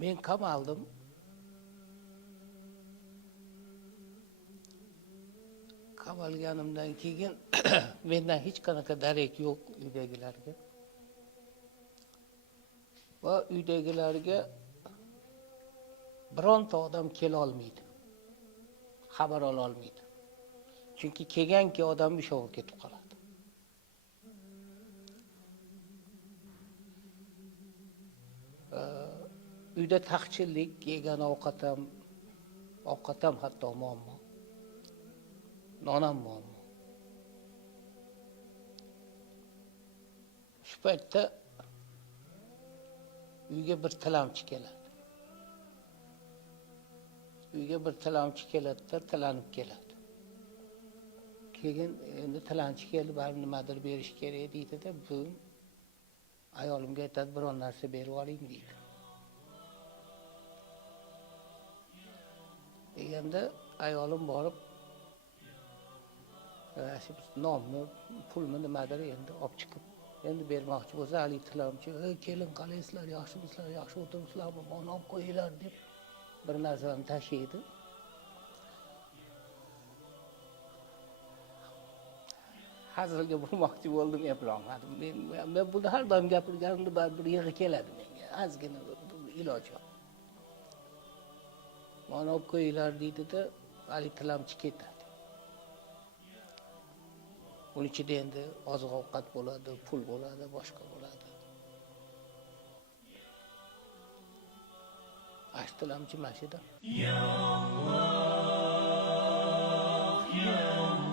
Men qamaldim. Qamalganimdan keyin mendan hech qanaqa darak yo'q uydagilarga. Va uydagilarga bironta odam kela olmaydi. Xabar ola olmaydi. Chunki kelganki odam ishovi ketib qoladi. Uyda taqchillik, yegan ovqatam hatto muammo. Non ham muammo. Shu paytda uyga bir tilamchi keladi. Uyga bir tilamchi keladi-da, tilanib keladi. Keyin endi tilanchi kelib, baribir nimadir berish kerak deydi-da, bu ayolimga aytadi, biron narsa berib oling deydi. Deganda ayolim borib nonni, pulni nimadir endi olib chiqib, endi bermoqchi bo'lsa, hali tilamchi, kelin qalaysizlar, yaxshimisizlar, yaxshi o'tiribsizlarmi, mana olib qo'yinglar deb bir narsani tashlaydi. Hazilga bo'lmoqchi bo'ldim, eplolmadim. Men buni har doim gapirganimda baribir yig'i keladi menga. Ozgina iloji yo'q. Mana olib qo'yinglar deydi-da, hali tilamchi ketadi. Uning ichida endi oziq-ovqat bo'ladi, pul bo'ladi, boshqa bo'ladi. Ashtilamchi mashida. Ya Allah, ya Allah.